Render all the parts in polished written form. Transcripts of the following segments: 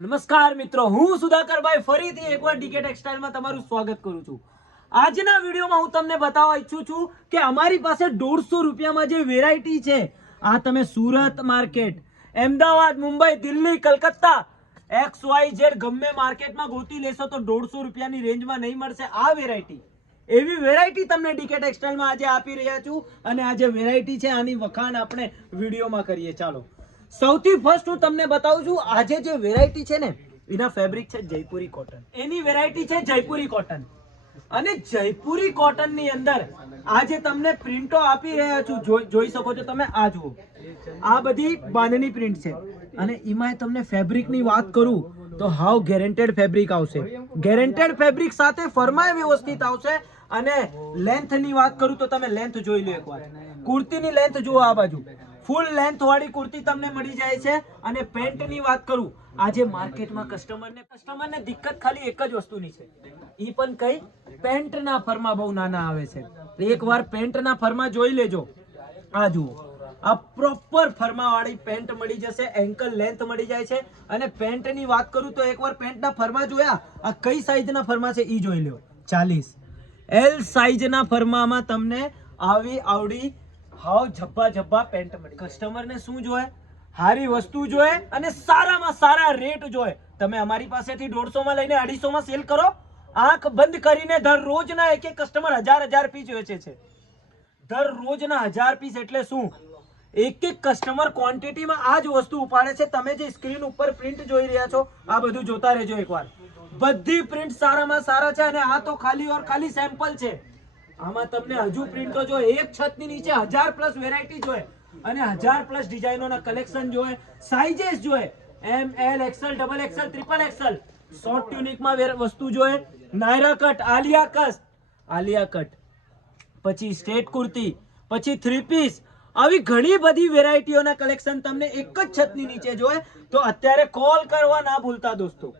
નમસ્કાર મિત્રો, હું સુધાકરભાઈ ફરીથી એકવાર ડીકે ટેક્સટાઇલમાં તમારું સ્વાગત કરું છું. આજના વિડીયોમાં હું તમને બતાવવા ઈચ્છું છું કે અમારી પાસે 150 રૂપિયામાં જે વેરાયટી છે, આ તમે સુરત માર્કેટ, અમદાવાદ, મુંબઈ, દિલ્હી, કલકત્તા, XYZ ગમે માર્કેટમાં ગોતી લેશો તો 150 રૂપિયાની રેન્જમાં નહીં મળશે આ વેરાયટી. એવી વેરાયટી તમને ડીકે ટેક્સટાઇલમાં આજે આપી રહ્યા છું અને આ જે વેરાયટી છે આની વખાણ આપણે વિડીયોમાં કરીએ. ચાલો સૌથી ફર્સ્ટ હું તમને બતાવું છું. આજે જે વેરાયટી છે ને એના ફેબ્રિક છે જયપુરી કોટન. એની વેરાયટી છે જયપુરી કોટન અને જયપુરી કોટન ની અંદર આજે તમને પ્રિન્ટો આપી રહ્યા છું. જોઈ શકો છો તમે. આ જુઓ, આ બધી બાંધણી પ્રિન્ટ છે અને એમાં તમને ફેબ્રિક ની વાત કરું તો હાવ ગેરંટેડ ફેબ્રિક આવશે. ગેરંટેડ ફેબ્રિક સાથે ફરમાય વ્યવસ્થિત આવશે. અને લેન્થ ની વાત કરું તો તમે લેન્થ જોઈ લો એકવાર. કુર્તીની લેન્થ જુઓ, આ બાજુ ફૂલ લેન્થ વાળી કુર્તી તમને મળી જાય છે. અને પેન્ટ ની વાત કરું, આજે માર્કેટમાં કસ્ટમરને દિક્કત ખાલી એક જ વસ્તુની છે, ઈ પણ કઈ, પેન્ટ ના ફરમા બહુ નાના આવે છે. એકવાર પેન્ટ ના ફરમા જોઈ લેજો. આ જુઓ, આ પ્રોપર ફરમા વાળી પેન્ટ મળી જશે, એન્કલ લેન્થ મળી જાય છે. અને પેન્ટ ની વાત કરું તો એકવાર પેન્ટ ના ફરમા જોયા, આ કઈ સાઈઝ ના ફરમા છે ઈ જોઈ લો. 40 L સાઈઝ ના ફરમામાં તમને આવી આવડી હાવ જબ્બા પેન્ટ મળી. કસ્ટમરને શું જોઈએ? સારી વસ્તુ જોઈએ અને સારામાં સારા રેટ જોઈએ. તમે અમારી પાસેથી 150 માં લઈને 250 માં સેલ કરો, આંખ બંધ કરીને દરરોજના એક કસ્ટમર 1000 પીસ વેચે છે. દરરોજના 1000 પીસ એટલે શું? એક કસ્ટમર ક્વોન્ટિટીમાં આ જ વસ્તુ ઉપાડે છે. તમે જે સ્ક્રીન ઉપર પ્રિન્ટ જોઈ રહ્યા છો, આ બધું જોતા રહેજો એકવાર. બધી પ્રિન્ટ સારામાં સારા છે અને આ તો ખાલી ઓર ખાલી સેમ્પલ છે. આમાં તમને હજુ પ્રિન્ટો જોઈએ, એક છતની નીચે 1000+ વેરાયટી જોઈએ અને 1000+ ડિઝાઇનોના કલેક્શન જોઈએ, સાઇઝેસ જોઈએ, M, L, XL, XXL, XXL. Short ટ્યુનિકમાં વસ્તુ જોઈએ, નાયરા કટ, આલિયા કટ, પછી સ્ટ્રેટ કુર્તી, પછી 3 પીસ, આવી ઘણી બધી વેરાયટીઓના કલેક્શન તમને એક જ છતની નીચે જોઈએ. તો અત્યારે કોલ કરવા ના ભૂલતા દોસ્તો.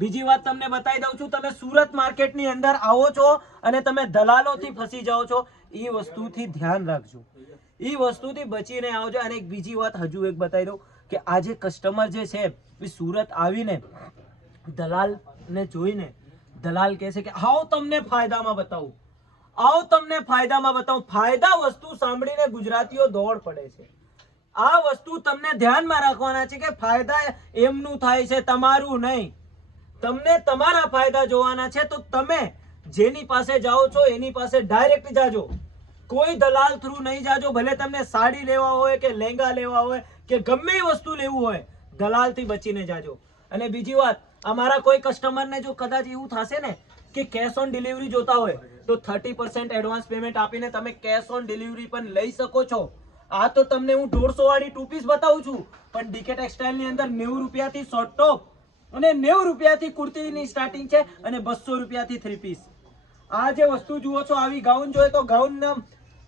બીજી વાત તમને બતાવી દઉં છું, તમે સુરત માર્કેટની અંદર આવો છો અને તમે દલાલોથી ફસી જાઓ છો, એ વસ્તુથી ધ્યાન રાખજો, એ વસ્તુથી બચીને આવજો. અને એક બીજી વાત હજુ એક બતાવી દઉં કે આજે કસ્ટમર જે છે એ સુરત આવીને દલાલને જોઈને દલાલ કહે છે કે આવો તમને ફાયદામાં બતાવું, આવો તમને ફાયદામાં બતાવું. ફાયદા વસ્તુ સાંભળીને ગુજરાતીઓ દોડ પડે છે. આ વસ્તુ તમને ધ્યાનમાં રાખવાના છે કે ફાયદા એમનું થાય છે, તમારું નહીં. તમને તમારા ફાયદા જોવાના છે તો તમે જેની પાસે જાઓ છો એની પાસે ડાયરેક્ટ જાજો, કોઈ દલાલ થ્રુ નહીં જાજો. ભલે તમને સાડી લેવા હોય કે લહેંગા લેવા હોય કે ગમે એ વસ્તુ લેવું હોય, દલાલથી બચીને જાજો. અને બીજી વાત, અમારા કોઈ કસ્ટમરને જો કદાચ એવું થશે ને કે કેશ ઓન ડિલિવરી જોતા હોય તો 30% એડવાન્સ પેમેન્ટ આપીને તમે કેશ ઓન ડિલિવરી પણ લઈ શકો છો. આ તો તમને હું 150 વાળી 2 પીસ બતાવું છું, પણ ડીકે ટેક્સટાઇલની અંદર 90 રૂપિયાથી શોર્ટ ટોપ અને 90 રૂપિયાથી કુર્તીની સ્ટાર્ટિંગ છે અને 200 રૂપિયાથી 3 પીસ. આ જે વસ્તુ જુઓ છો, આવી ગાઉન જોઈએ તો ગાઉનના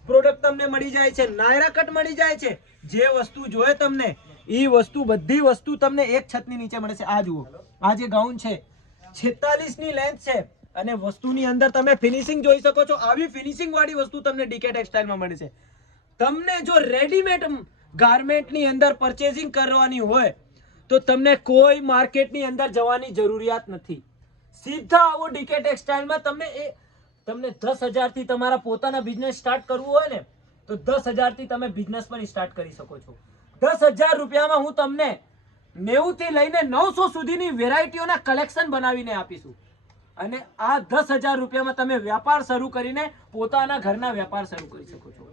પ્રોડક્ટ તમને મળી જાય છે, નાયરા કટ મળી જાય છે. જે વસ્તુ જોઈએ તમને એ વસ્તુ, બધી વસ્તુ તમને એક છતની નીચે મળે છે. આ જુઓ, આ જે ગાઉન છે 46 ની લેન્થ છે અને વસ્તુની અંદર તમે ફિનિશિંગ જોઈ શકો છો. આવી ફિનિશિંગ વાળી વસ્તુ તમને ડીકે ટેક્સટાઇલમાં મળે છે. તમને જો રેડીમેડ ગાર્મેન્ટની અંદર પરચેસિંગ કરવાની હોય તો તમને કોઈ માર્કેટની અંદર જવાની જરૂરિયાત નથી. સીધા આવો ડીકે ટેક્સટાઇલમાં. તમને 10,000 થી તમારા પોતાના બિઝનેસ સ્ટાર્ટ કરવું હોય ને તો 10,000 થી તમે બિઝનેસ પણ સ્ટાર્ટ કરી શકો છો. 10,000 રૂપિયામાં હું તમને 90 થી લઈને 900 સુધીની વેરાયટીઓના કલેક્શન બનાવીને આપીશું. અને આ 10,000 રૂપિયામાં તમે વ્યાપાર શરૂ કરીને પોતાના ઘરના વ્યાપાર શરૂ કરી શકો છો.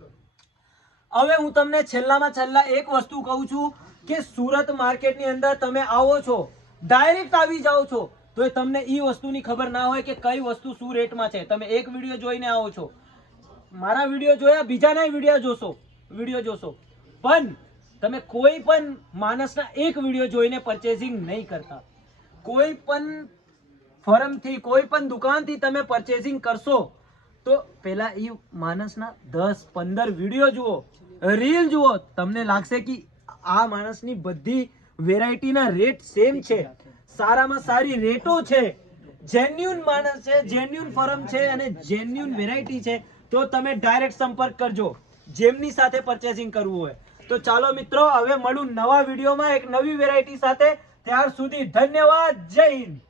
હવે હું તમને છેલ્લામાં છેલ્લા એક વસ્તુ કહું છું કે સુરત માર્કેટની અંદર તમે આવો છો, ડાયરેક્ટ આવી જાઓ છો તો એ તમને એ વસ્તુની ખબર ના હોય કે કઈ વસ્તુ શું રેટમાં છે. તમે એક વિડીયો જોઈને આવો છો, મારા વિડીયો જોયા, બીજાના વિડીયો જોશો, પણ તમે કોઈ પણ માણસના એક વિડીયો જોઈને પરચેસિંગ નહીં કરતા. કોઈ પણ ફર્મથી, કોઈ પણ દુકાનથી તમે પરચેસિંગ કરશો તો પેલા એ માણસના 10-15 વિડીયો જુઓ, રીલ જુઓ, તમને લાગશે કે આ માણસની બધી વેરાયટીના રેટ સેમ છે, સારામાં સારી રેટો છે, જેન્યુન માણસ છે, જેન્યુન ફર્મ છે અને જેન્યુન વેરાયટી છે. તો તમે ડાયરેક્ટ સંપર્ક કરજો જેમની સાથે પરચેસિંગ કરવું હોય. તો ચાલો મિત્રો, હવે મળું નવા વિડીયોમાં એક નવી વેરાયટી સાથે. ત્યાર સુધી ધન્યવાદ. જય હિન્દ.